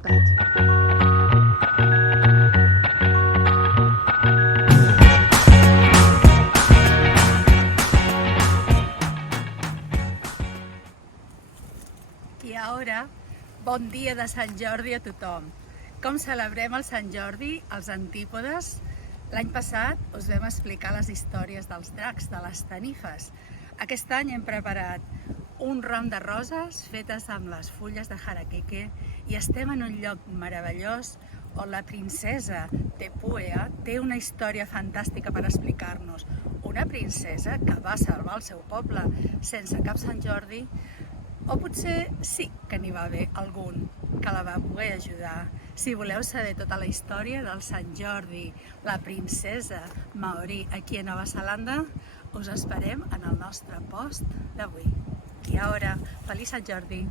I ara, bon dia de Sant Jordi a tothom. Com celebrem el Sant Jordi als Antípodes? L'any passat us vam explicar les històries dels dracs, de les tanifes. Aquest any hem preparat un ram de roses fetes amb les fulles de Harakeke i estem en un lloc meravellós on la princesa Tepua té una història fantàstica per explicar-nos. Una princesa que va salvar el seu poble sense cap Sant Jordi, o potser sí que n'hi va haver algun que la va poder ajudar. Si voleu saber tota la història del Sant Jordi, la princesa Maori aquí a Nova Zelanda, us esperem en el nostre post d'avui. I ara, feliç Sant Jordi!